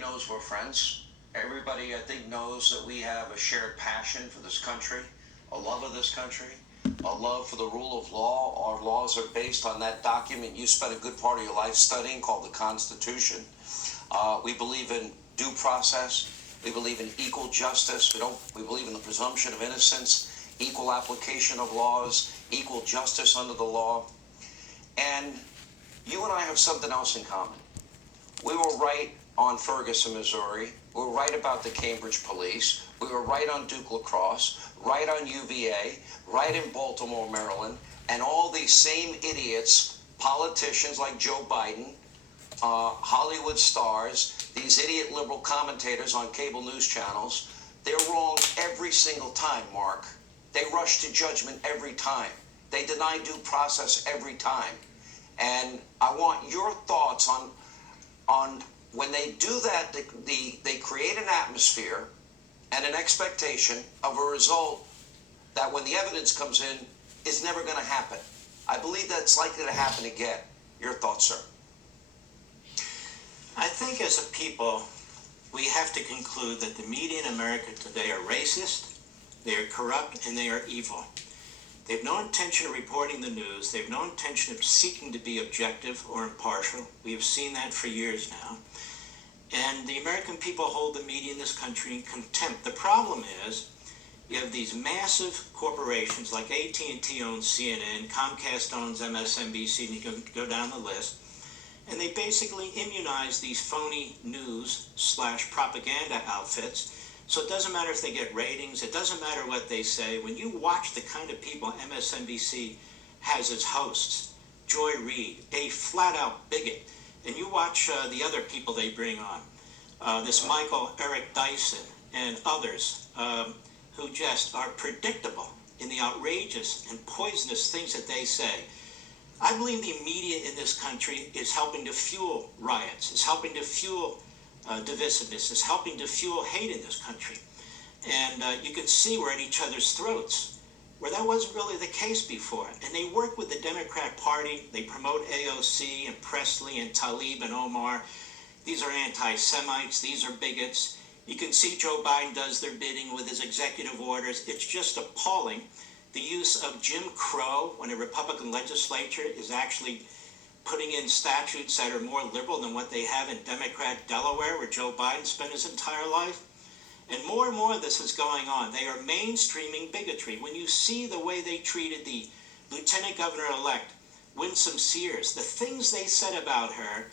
knows we're friends. Everybody, I think, knows that we have a shared passion for this country, a love of this country, a love for the rule of law. Our laws are based on that document you spent a good part of your life studying called the Constitution. We believe in due process. We believe in equal justice. We believe in the presumption of innocence, equal application of laws, equal justice under the law. And you and I have something else in common. We were right on Ferguson, Missouri. We were right about the Cambridge police. We were right on Duke Lacrosse, right on UVA, right in Baltimore, Maryland. And all these same idiots, politicians like Joe Biden, Hollywood stars, these idiot liberal commentators on cable news channels, they're wrong every single time, Mark. They rush to judgment every time. They deny due process every time. And I want your thoughts on when they do that, they create an atmosphere and an expectation of a result that when the evidence comes in is never going to happen. I believe that's likely to happen again. Your thoughts, sir? I think as a people, we have to conclude that the media in America today are racist, they are corrupt, and they are evil. They have no intention of reporting the news. They have no intention of seeking to be objective or impartial. We have seen that for years now. And the American people hold the media in this country in contempt. The problem is you have these massive corporations like AT&T owns CNN, Comcast owns MSNBC, and you can go down the list. And they basically immunize these phony news/propaganda outfits. So it doesn't matter if they get ratings. It doesn't matter what they say. When you watch the kind of people MSNBC has as hosts, Joy Reid, a flat-out bigot, and you watch the other people they bring on, this Michael Eric Dyson and others who just are predictable in the outrageous and poisonous things that they say. I believe the media in this country is helping to fuel riots, is helping to fuel divisiveness, is helping to fuel hate in this country. And you can see we're at each other's throats, where that wasn't really the case before. And they work with the Democrat Party. They promote AOC and Presley and Tlaib and Omar. These are anti-Semites. These are bigots. You can see Joe Biden does their bidding with his executive orders. It's just appalling. The use of Jim Crow when a Republican legislature is actually putting in statutes that are more liberal than what they have in Democrat Delaware, where Joe Biden spent his entire life. And more of this is going on. They are mainstreaming bigotry. When you see the way they treated the Lieutenant Governor-elect, Winsome Sears, the things they said about her,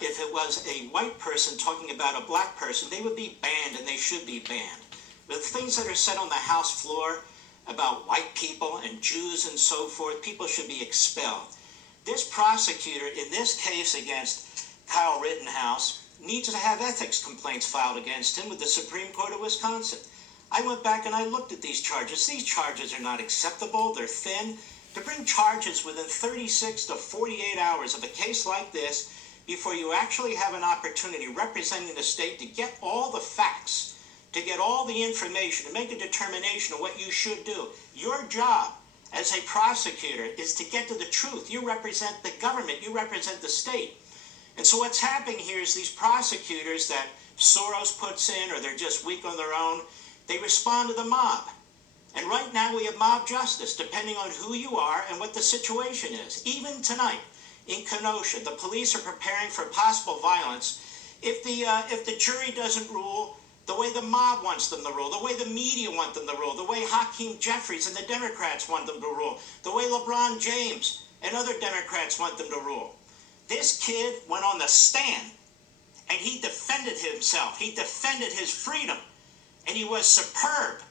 if it was a white person talking about a black person, they would be banned, and they should be banned. The things that are said on the House floor about white people and Jews and so forth, people should be expelled. This prosecutor, in this case against Kyle Rittenhouse, needs to have ethics complaints filed against him with the Supreme Court of Wisconsin. I went back and I looked at these charges. These charges are not acceptable. They're thin. To bring charges within 36 to 48 hours of a case like this, before you actually have an opportunity representing the state to get all the facts, to get all the information, to make a determination of what you should do. Your job as a prosecutor is to get to the truth. You represent the government. You represent the state. And so what's happening here is these prosecutors that Soros puts in, or they're just weak on their own, they respond to the mob. And right now we have mob justice, depending on who you are and what the situation is. Even tonight in Kenosha, the police are preparing for possible violence if the jury doesn't rule the way the mob wants them to rule, the way the media want them to rule, the way Hakeem Jeffries and the Democrats want them to rule, the way LeBron James and other Democrats want them to rule. This kid went on the stand, and he defended himself. He defended his freedom, and he was superb.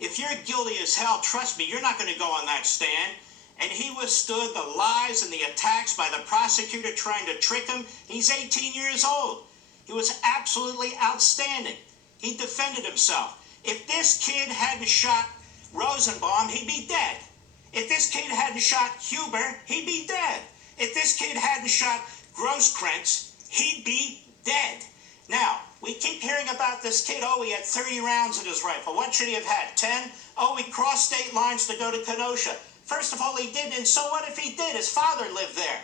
If you're guilty as hell, trust me, you're not going to go on that stand. And he withstood the lies and the attacks by the prosecutor trying to trick him. He's 18 years old. He was absolutely outstanding. He defended himself. If this kid hadn't shot Rosenbaum, he'd be dead. If this kid hadn't shot Huber, he'd be dead. If this kid hadn't shot Grosskreutz, he'd be dead. Now, we keep hearing about this kid. Oh, he had 30 rounds in his rifle. What should he have had? 10? Oh, he crossed state lines to go to Kenosha. First of all, he didn't, and so what if he did? His father lived there.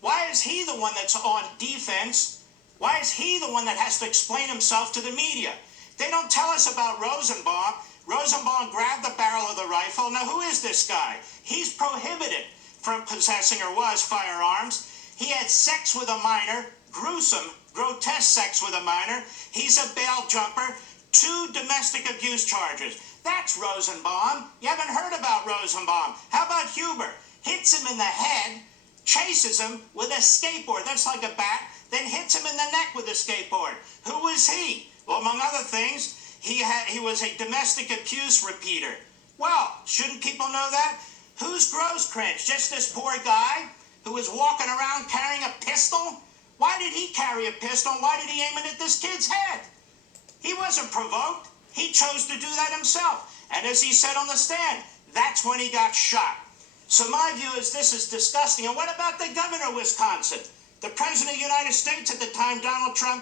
Why is he the one that's on defense Why is he the one that has to explain himself to the media? They don't tell us about Rosenbaum. Rosenbaum grabbed the barrel of the rifle. Now, who is this guy? He's prohibited from possessing, or was, firearms. He had sex with a minor, gruesome, grotesque sex with a minor. He's a bail jumper. 2 domestic abuse charges. That's Rosenbaum. You haven't heard about Rosenbaum. How about Huber? Hits him in the head, chases him with a skateboard. That's like a bat. Then hits him in the neck with a skateboard. Who was he? Well, among other things, he was a domestic abuse repeater. Well, shouldn't people know that? Who's Grosskreutz? Just this poor guy who was walking around carrying a pistol? Why did he carry a pistol? Why did he aim it at this kid's head? He wasn't provoked. He chose to do that himself. And as he said on the stand, that's when he got shot. So my view is this is disgusting. And what about the governor of Wisconsin? The president of the United States at the time, Donald Trump,